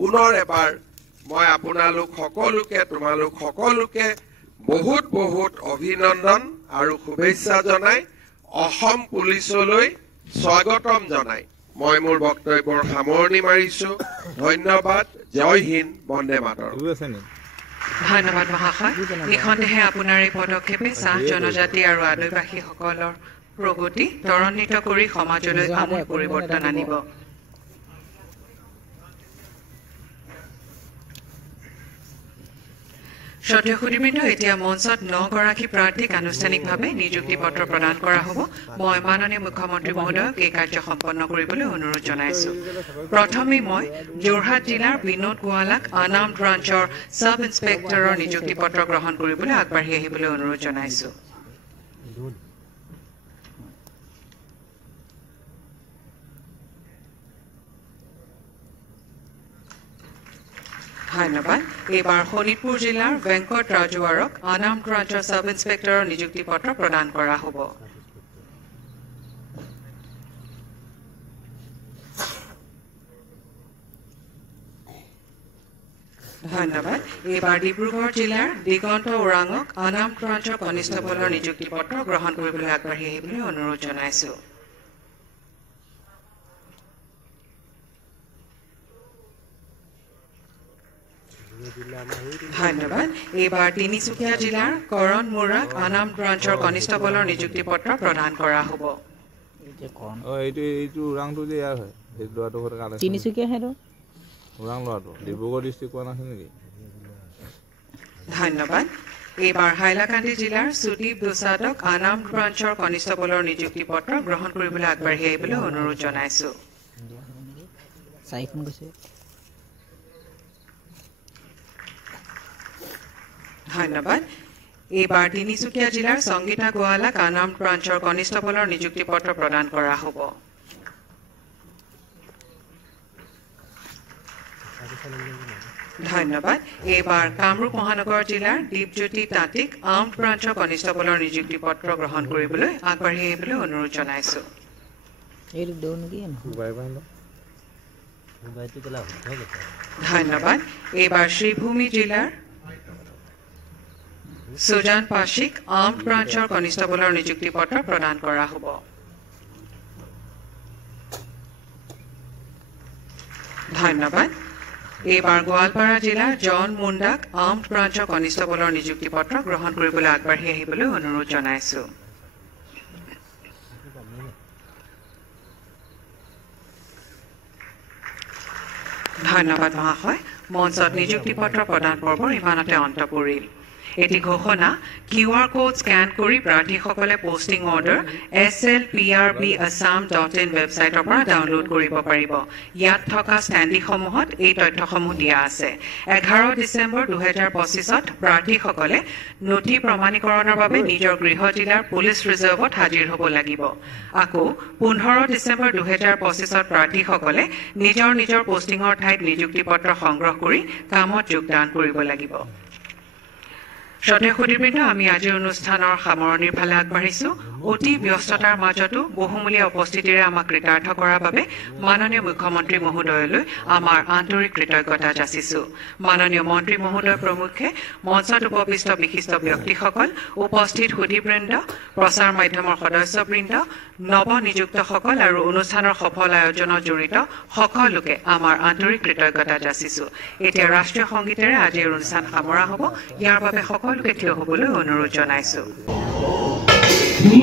পুনৰ এবাৰ মই আপোনালোক সকলোকে তোমালোক সকলোকে বহুত বহুত অভিনন্দন আৰু শুভেচ্ছা জনাই অসম পুলিচলৈ স্বাগতম জনাই মই মোৰ বক্তব্যৰ সামৰণি মাৰিছো ধন্যবাদ জয় হিন্দ বন্দে মাতৰম ধন্যবাদ মহাশয় নিখন্দেহে আপোনাৰ এই পদক্ষেপে চাহ জনজাতি আৰু আদিবাসীসকলৰ প্ৰগতি ত্বৰান্বিত কৰি সমাজলৈ আমূল পৰিৱৰ্তন আনিব শ্ৰদ্ধেয় সুধীবৃন্দ এতিয়া মঞ্চত 9 গৰাকী প্ৰাৰ্থীক আনুষ্ঠানিকভাৱে নিযুক্তি পত্ৰ প্ৰদান কৰা হ'ব মই মাননীয় মুখ্যমন্ত্ৰী মহোদয়ক এই কাৰ্য সম্পন্ন কৰিবলৈ অনুৰোধ জনাইছো প্ৰথমে মই যোৰহাট জিলাৰ বিনোদ গোৱালাক আনাম ব্ৰাঞ্চৰ সাব ইন্সপেক্টৰৰ নিযুক্তি পত্ৰ গ্ৰহণ কৰিবলৈ আগবাঢ়ি আহিবলৈ অনুৰোধ জনাইছো ধন্যবাদ এবাৰ শোণিতপুৰ জিলাৰ বেংকট ৰাজুৱাৰক আনাম ব্ৰাঞ্চৰ সাব ইন্সপেক্টৰৰ নিযুক্তি পত্ৰ প্ৰদান কৰা হ'ব ধন্যবাদ এবাৰ ডিব্ৰুগড় জিলাৰ দিগন্ত ওৰাঙক আনাম ব্ৰাঞ্চৰ কনিষ্টেবলৰ নিযুক্তি পত্ৰ গ্ৰহণ কৰিবলৈ আগবাঢ়ি আহিবলৈ অনুৰোধ জনাইছো ধন্যবাদ এবাৰ তিনিচুকীয়া জিলাৰ কৰণ মুৰাক আনাম ব্ৰাঞ্চৰ কনিষ্টেবলৰ নিযুক্তি পত্ৰ প্ৰদান কৰা হ'ব ধন্যবাদ এবাৰ হাইলাকান্দি জিলাৰ সুদীপ দুসাদক আনাম ব্ৰাঞ্চৰ কনিষ্টেবলৰ নিযুক্তি পত্ৰ গ্ৰহণ কৰিবলৈ আগবাঢ়ি আহিবলৈ অনুৰোধ জনাইছো ধন্যবাদ এবাৰ তিনিচুকীয়া জিলাৰ সংগীতা গোৱালাক আনাম ব্ৰাঞ্চৰ কনিষ্টেবলৰ নিযুক্তি পত্ৰ প্ৰদান কৰা হ'ব ধন্যবাদ এবাৰ কামৰূপ মহানগৰ জিলাৰ দীপজ্যোতি তাঁতিক আৰ্মড ব্ৰাঞ্চৰ কনিষ্টেবলৰ নিযুক্তি পত্ৰ গ্ৰহণ কৰিবলৈ আগবাঢ়ি আহিবলৈ অনুৰোধ জনাইছো ধন্যবাদ এবাৰ শ্ৰীভূমি জিলাৰ সুজান পাশিক আৰ্মড ব্ৰাঞ্চৰ কনিষ্টেবলৰ নিযুক্তি পত্ৰ প্ৰদান কৰা হ'ব ধন্যবাদ এবাৰ গোৱালপাৰা জিলাৰ জন মুণ্ডাক আৰ্মড ব্ৰাঞ্চৰ কনিষ্টেবলৰ নিযুক্তি পত্ৰ গ্ৰহণ কৰিবলৈ আগবাঢ়ি আহিবলৈ অনুৰোধ জনাইছো ধন্যবাদ মহাশয় মঞ্চত নিযুক্তি পত্ৰ প্ৰদান পৰ্বৰ ইমানতে অন্ত পৰিল এটি ঘোষণা কিউআৰ কোড স্ক্যান কৰি প্ৰাৰ্থীসকলে পোষ্টিং অৰ্ডাৰ slprbassam.in ৱেবছাইটৰ পৰা ডাউনলোড কৰিব পাৰিব ইয়াত থকা ষ্টেণ্ডিসমূহত এই তথ্যসমূহ দিয়া আছে 11 ডিচেম্বৰ 2025ত প্ৰাৰ্থীসকলে নথি প্ৰমাণীকৰণৰ বাবে নিজৰ গৃহ জিলাৰ পুলিচ ৰিজাৰ্ভত হাজিৰ হ'ব লাগিব আকৌ 15 ডিচেম্বৰ 2025ত প্ৰাৰ্থীসকলে নিজৰ নিজৰ পোষ্টিঙৰ ঠাইত নিযুক্তি পত্ৰ সংগ্ৰহ কৰি কামত যোগদান কৰিব লাগিব শ্ৰদ্ধেয় সুধীবৃন্দ আমি আজিৰ অনুষ্ঠানৰ সামৰণিৰ ফালে আগবাঢ়িছো অতি ব্যস্ততাৰ মাজতো বহুমূলীয়া উপস্থিতিৰে আমাক কৃতাৰ্থ কৰাৰ বাবে মাননীয় মুখ্যমন্ত্ৰী মহোদয়লৈ আমাৰ আন্তৰিক কৃতজ্ঞতা যাচিছো মাননীয় মন্ত্ৰী মহোদয় প্ৰমুখ্যে মঞ্চত উপবিষ্ট বিশিষ্ট ব্যক্তিসকল উপস্থিত সুধীবৃন্দ প্ৰচাৰ মাধ্যমৰ সদস্যবৃন্দ নৱনিযুক্তসকল আৰু অনুষ্ঠানৰ সফল আয়োজনত জড়িত সকলোকে আমাৰ আন্তৰিক কৃতজ্ঞতা যাচিছো এতিয়া ৰাষ্ট্ৰীয় সংগীতেৰে আজিৰ অনুষ্ঠান সামৰা হ'ব ইয়াৰ বাবে সকলোকে থিয় হ'বলৈ অনুৰোধ জনাইছো No,